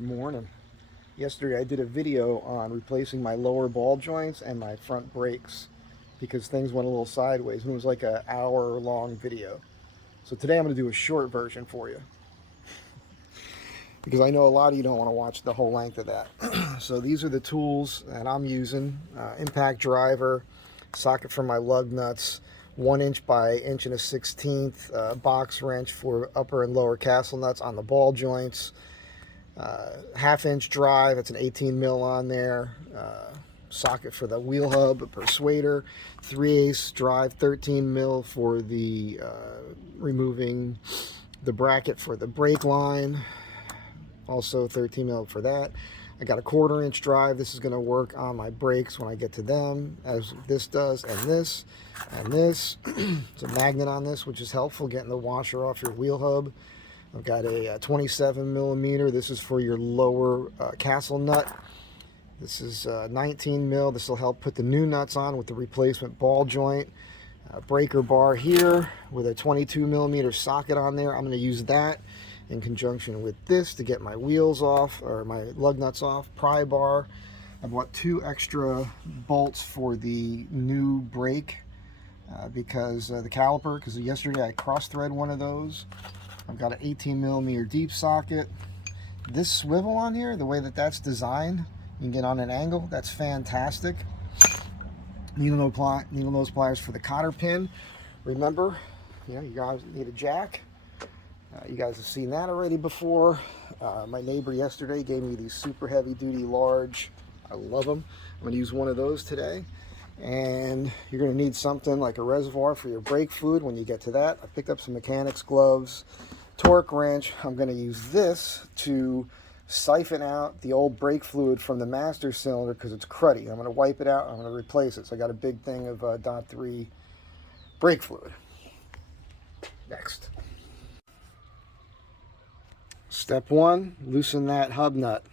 Good morning. Yesterday I did a video on replacing my lower ball joints and my front brakes because things went a little sideways, and it was like an hour-long video. So today I'm going to do a short version for you because I know a lot of you don't want to watch the whole length of that. So these are the tools that I'm using. Impact driver, socket for my lug nuts, 1 inch by 1 1/16 box wrench for upper and lower castle nuts on the ball joints, 1/2 inch drive, it's an 18 mil on there, socket for the wheel hub, a persuader, 3/8 drive, 13 mil for the removing the bracket for the brake line, also 13 mil for that. I got a 1/4 inch drive. This is going to work on my brakes when I get to them, as this does, and this, and this. It's a magnet on this, which is helpful getting the washer off your wheel hub. I've got a 27 millimeter. This is for your lower castle nut. This is 19 mil. This will help put the new nuts on with the replacement ball joint. Breaker bar here with a 22 millimeter socket on there. I'm going to use that in conjunction with this to get my wheels off, or my lug nuts off. Pry bar. I bought 2 extra bolts for the new brake because the caliper, because yesterday I cross thread one of those. I've got an 18 millimeter deep socket. This swivel on here, the way that that's designed, you can get on an angle. That's fantastic. Needle nose pliers for the cotter pin. Remember, you guys need a jack. You guys have seen that already before. My neighbor yesterday gave me these super heavy duty large. I love them. I'm going to use one of those today. And you're going to need something like a reservoir for your brake fluid when you get to that. I picked up some mechanics gloves, torque wrench. I'm going to use this to siphon out the old brake fluid from the master cylinder because it's cruddy. I'm going to wipe it out. I'm going to replace it. So I got a big thing of .3 brake fluid. Next. Step 1, loosen that hub nut.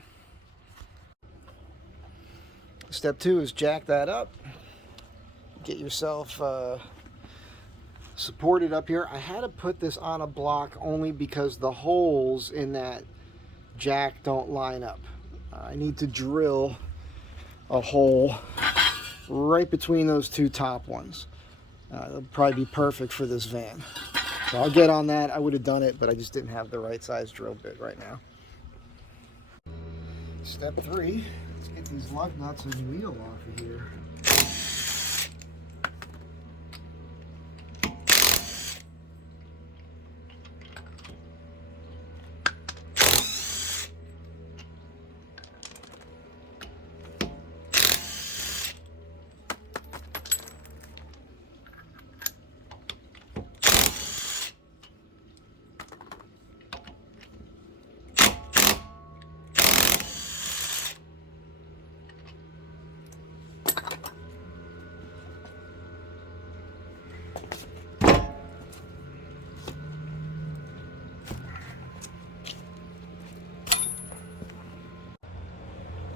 Step 2 is jack that up. Get yourself supported up here. I had to put this on a block only because the holes in that jack don't line up. I need to drill a hole right between those 2 top ones. It'll probably be perfect for this van. So I'll get on that. I would have done it, but I just didn't have the right size drill bit right now. Step 3, let's get these lug nuts and wheel off of here.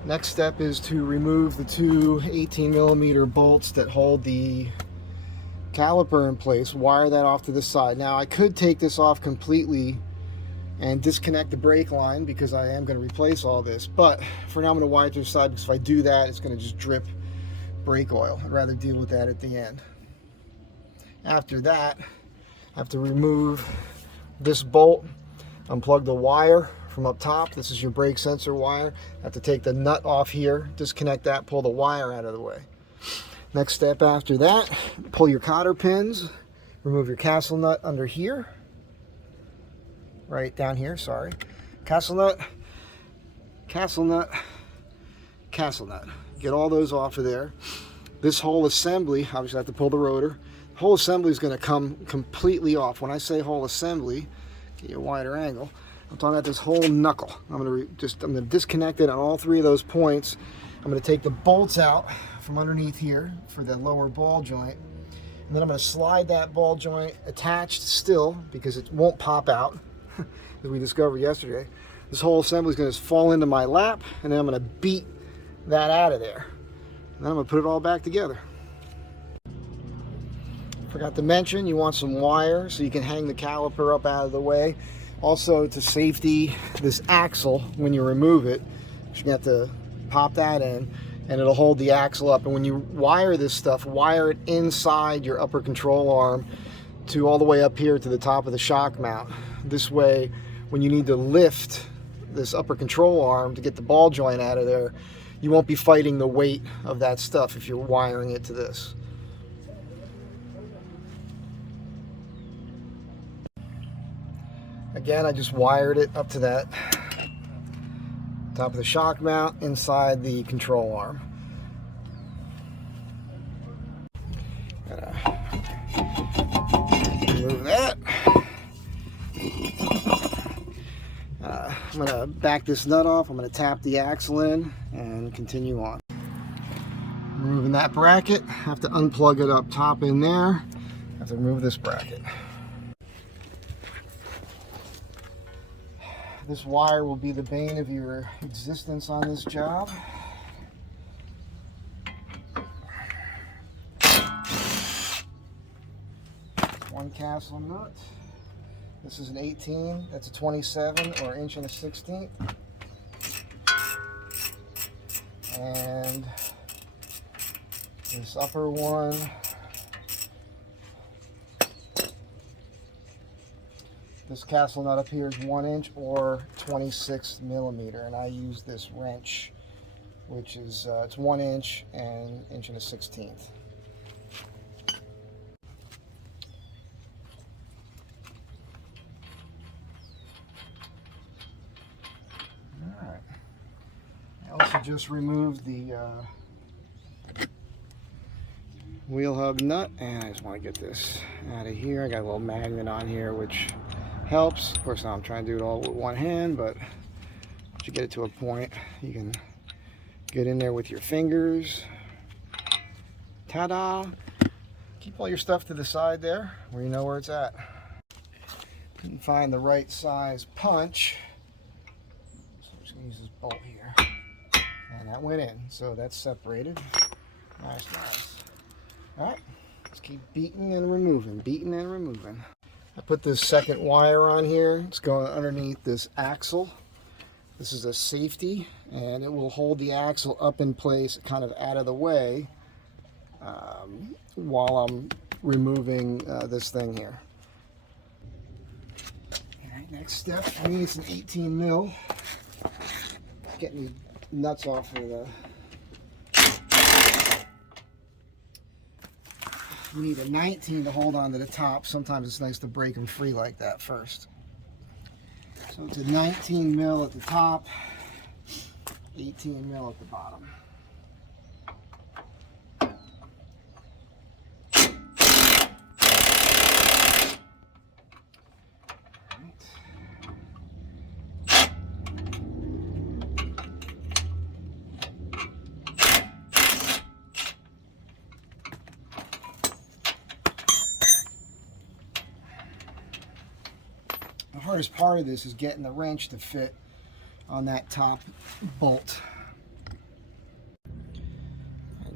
Next step is to remove the 2 18 millimeter bolts that hold the caliper in place. Wire that off to the side. Now I could take this off completely and disconnect the brake line because I am going to replace all this, but for now I'm going to wire it to the side because if I do that it's going to just drip brake oil. I'd rather deal with that at the end. After that I have to remove this bolt, unplug the wire from up top. This is your brake sensor wire. I have to take the nut off here, disconnect that, pull the wire out of the way. Next step after that, pull your cotter pins, remove your castle nut under here, right down here, sorry. Castle nut, castle nut, castle nut. Get all those off of there. This whole assembly, obviously I have to pull the rotor. The whole assembly is going to come completely off. When I say whole assembly, get you a wider angle, I'm talking about this whole knuckle. I'm going to disconnect it on all 3 of those points. I'm going to take the bolts out from underneath here for the lower ball joint. And then I'm going to slide that ball joint attached still because it won't pop out, as we discovered yesterday. This whole assembly is going to fall into my lap, and then I'm going to beat that out of there. And then I'm going to put it all back together. Forgot to mention, you want some wire so you can hang the caliper up out of the way. Also, to safety, this axle, when you remove it, you have to pop that in and it'll hold the axle up. And when you wire this stuff, wire it inside your upper control arm to all the way up here to the top of the shock mount. This way, when you need to lift this upper control arm to get the ball joint out of there, you won't be fighting the weight of that stuff if you're wiring it to this. Again, I just wired it up to that top of the shock mount inside the control arm. Remove that. I'm going to back this nut off. I'm going to tap the axle in and continue on. Removing that bracket. Have to unplug it up top in there. Have to remove this bracket. This wire will be the bane of your existence on this job. One castle nut. This is an 18, that's a 27 or 1.16 inches. And this upper one, this castle nut up here is 1 inch or 26 millimeter, and I use this wrench, which is it's 1 inch and 1.16 inches. I also just removed the wheel hub nut, and I just want to get this out of here. I got a little magnet on here which helps. Of course, now I'm trying to do it all with one hand, but once you get it to a point, you can get in there with your fingers. Ta-da! Keep all your stuff to the side there where you know where it's at. You can find the right size punch. So I'm just going to use this bolt here. And that went in, so that's separated. Nice, nice. Alright, let's keep beating and removing, beating and removing. I put this second wire on here. It's going underneath this axle. This is a safety, and it will hold the axle up in place, kind of out of the way, while I'm removing this thing here. Alright, next step for me is an 18 mil. Getting these nuts off of the... You need a 19 to hold on to the top. Sometimes it's nice to break them free like that first. So it's a 19 mil at the top, 18 mil at the bottom. The hardest part of this is getting the wrench to fit on that top bolt.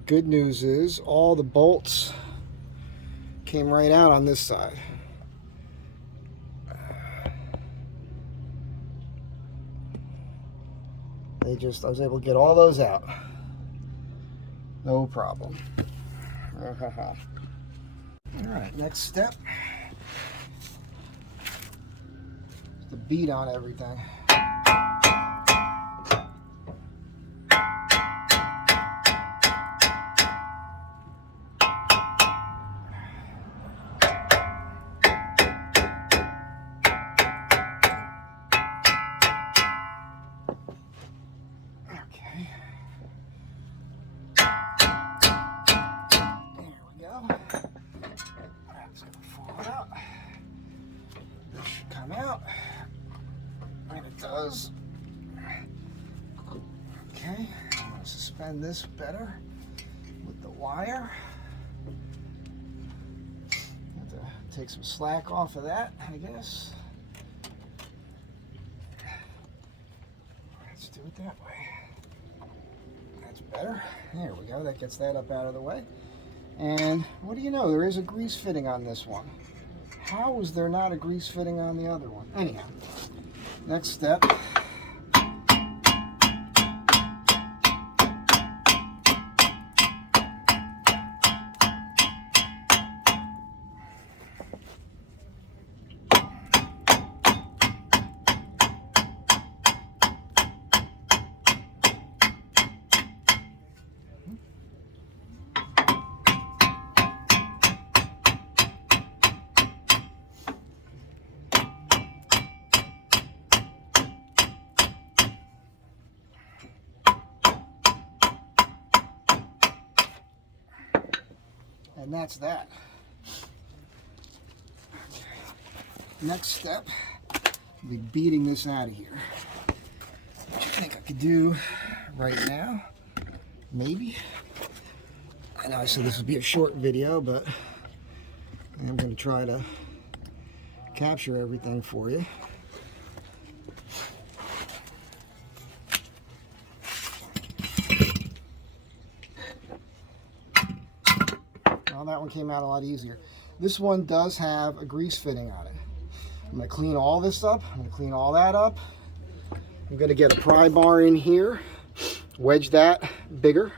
Good news is all the bolts came right out on this side. I was able to get all those out. No problem. Alright, next step. The beat on everything. Okay. There we go. That's gonna fall out. This should come out. And it does. Okay, I'm going to suspend this better with the wire. Have to take some slack off of that, I guess. Let's do it that way. That's better. There we go. That gets that up out of the way. And what do you know? There is a grease fitting on this one. How is there not a grease fitting on the other one? Anyhow. Next step. And that's that. Okay. Next step, I'll be beating this out of here. Which I think I could do right now. Maybe. I know I said this would be a short video, but I'm going to try to capture everything for you. Well, that one came out a lot easier. This one does have a grease fitting on it. I'm going to clean all this up. I'm going to clean all that up. I'm going to get a pry bar in here, wedge that bigger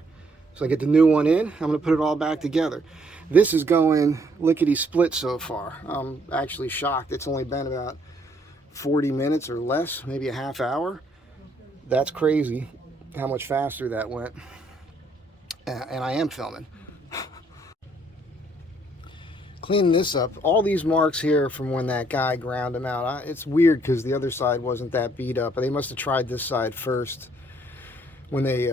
so I get the new one in. I'm going to put it all back together. This is going lickety-split so far. I'm actually shocked. It's only been about 40 minutes or less, maybe a half hour. That's crazy how much faster that went. And I am filming. Cleaning this up, all these marks here from when that guy ground them out. It's weird because the other side wasn't that beat up, but they must have tried this side first when they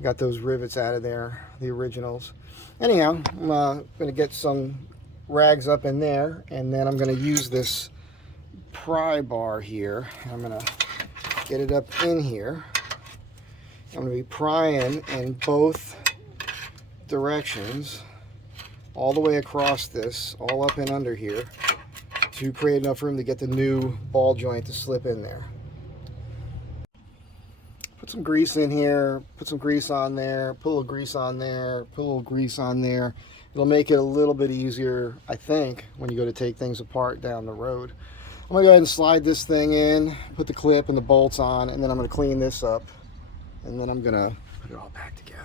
got those rivets out of there, the originals. Anyhow, I'm going to get some rags up in there, and then I'm going to use this pry bar here. I'm going to get it up in here. I'm going to be prying in both directions, all the way across this, all up and under here, to create enough room to get the new ball joint to slip in there. Put some grease in here, put some grease on there, put a little grease on there, put a little grease on there. It'll make it a little bit easier, I think, when you go to take things apart down the road. I'm going to go ahead and slide this thing in, put the clip and the bolts on, and then I'm going to clean this up, and then I'm going to put it all back together.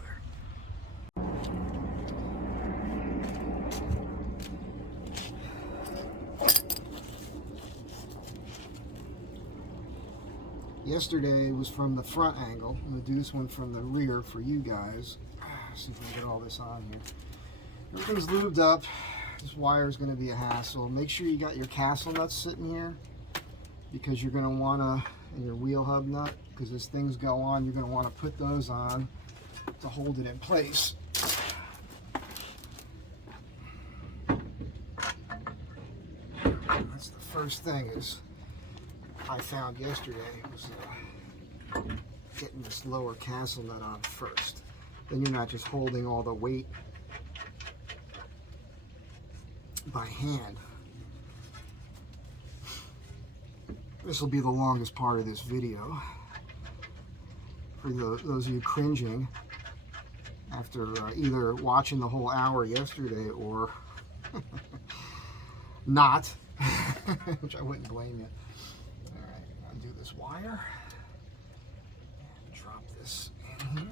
Yesterday was from the front angle. I'm going to do this one from the rear for you guys. See if we can get all this on here. Everything's lubed up. This wire is going to be a hassle. Make sure you got your castle nuts sitting here, because you're going to want to, and your wheel hub nut, because as things go on, you're going to want to put those on to hold it in place. That's the first thing is I found yesterday was getting this lower castle nut on first. Then you're not just holding all the weight by hand. This will be the longest part of this video. For those of you cringing after either watching the whole hour yesterday or not, which I wouldn't blame you. Undo this wire and drop this in here.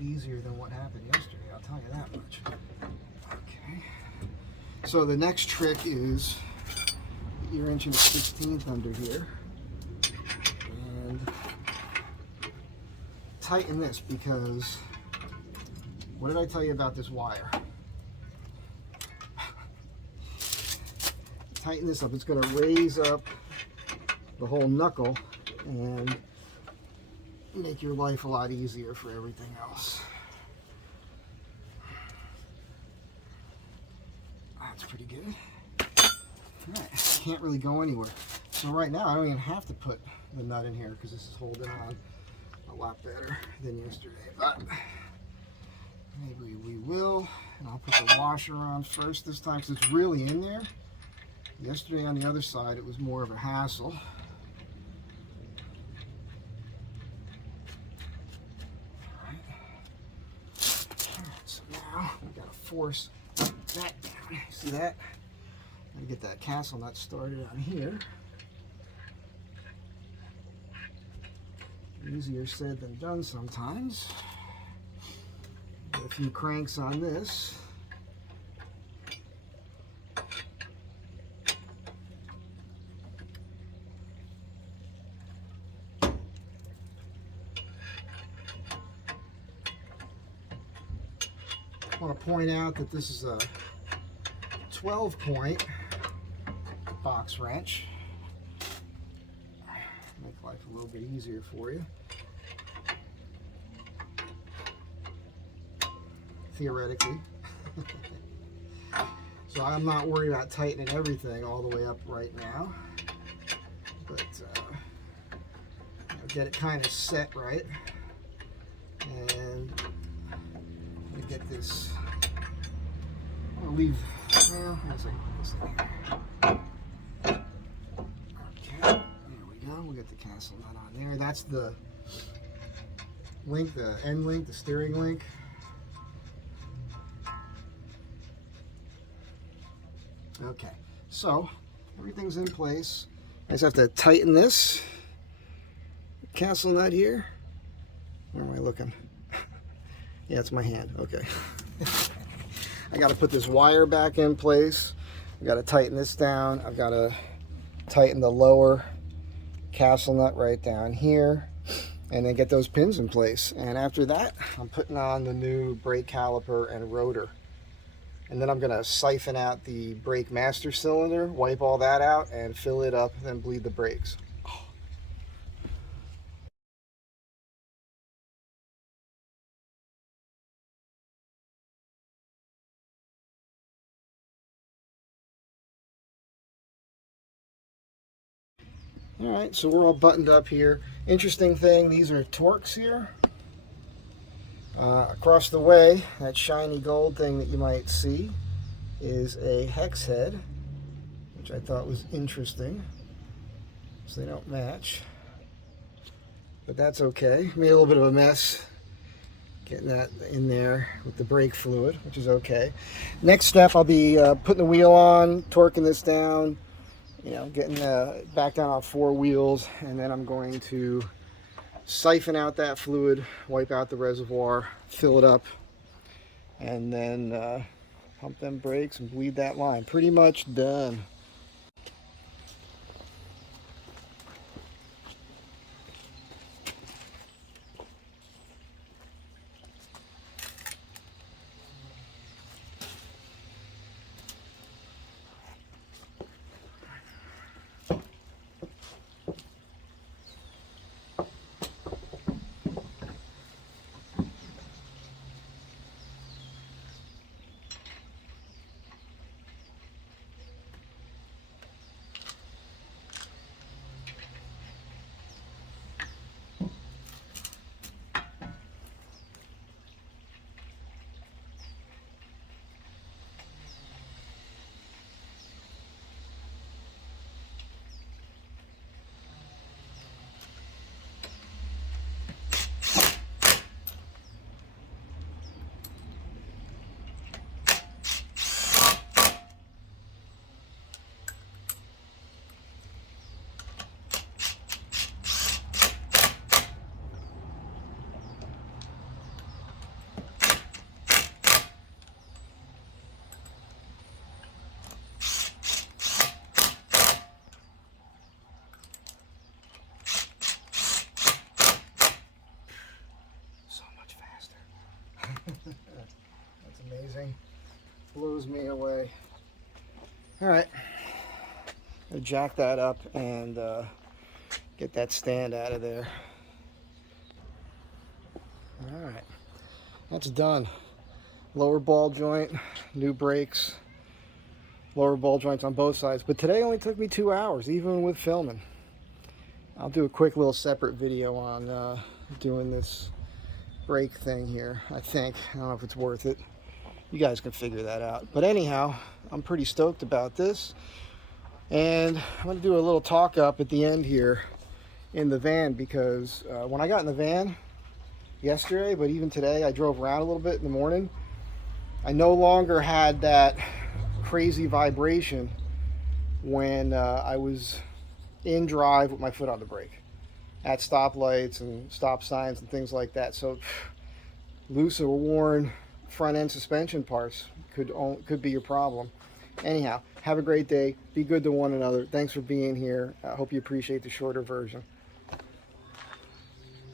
Easier than what happened yesterday, I'll tell you that much. Okay, so the next trick is your 1 1/16 under here and tighten this, because what did I tell you about this wire? Tighten this up. It's going to raise up the whole knuckle and make your life a lot easier for everything else. That's pretty good. Alright, can't really go anywhere. So right now I don't even have to put the nut in here because this is holding on a lot better than yesterday. But maybe we will. And I'll put the washer on first this time because it's really in there. Yesterday on the other side it was more of a hassle. Alright, so now we gotta force that down. See that? Gotta get that castle nut started on here. Easier said than done sometimes. Get a few cranks on this. I want to point out that this is a 12-point box wrench. Make life a little bit easier for you. Theoretically. So I'm not worried about tightening everything all the way up right now. But get it kind of set right. And I'm gonna get this. I'm gonna leave. Well, let's this there. Okay, there we go. We'll get the castle nut on there. That's the link, the end link, the steering link. Okay, so everything's in place. I just have to tighten this castle nut here. Where am I looking? Yeah, it's my hand. Okay. I got to put this wire back in place. I got to tighten this down. I've got to tighten the lower castle nut right down here, and then get those pins in place. And after that, I'm putting on the new brake caliper and rotor. And then I'm going to siphon out the brake master cylinder, wipe all that out, and fill it up, then bleed the brakes. Alright, so we're all buttoned up here. Interesting thing, these are Torx here. Across the way, that shiny gold thing that you might see is a hex head, which I thought was interesting. So they don't match. But that's okay. Made a little bit of a mess getting that in there with the brake fluid, which is okay. Next step, I'll be putting the wheel on, torquing this down, getting back down on 4 wheels, and then I'm going to siphon out that fluid, wipe out the reservoir, fill it up, and then pump them brakes and bleed that line. Pretty much done. That's amazing. Blows me away. Alright. I'll jack that up and get that stand out of there. Alright. That's done. Lower ball joint, new brakes, lower ball joints on both sides. But today only took me 2 hours, even with filming. I'll do a quick little separate video on doing this brake thing here, I think. I don't know if it's worth it. You guys can figure that out. But anyhow, I'm pretty stoked about this. And I'm going to do a little talk up at the end here in the van, because when I got in the van yesterday, but even today, I drove around a little bit in the morning, I no longer had that crazy vibration when I was in drive with my foot on the brake at stoplights and stop signs and things like that. So loose or worn front end suspension parts could be your problem. Anyhow, have a great day. Be good to one another. Thanks for being here. I hope you appreciate the shorter version.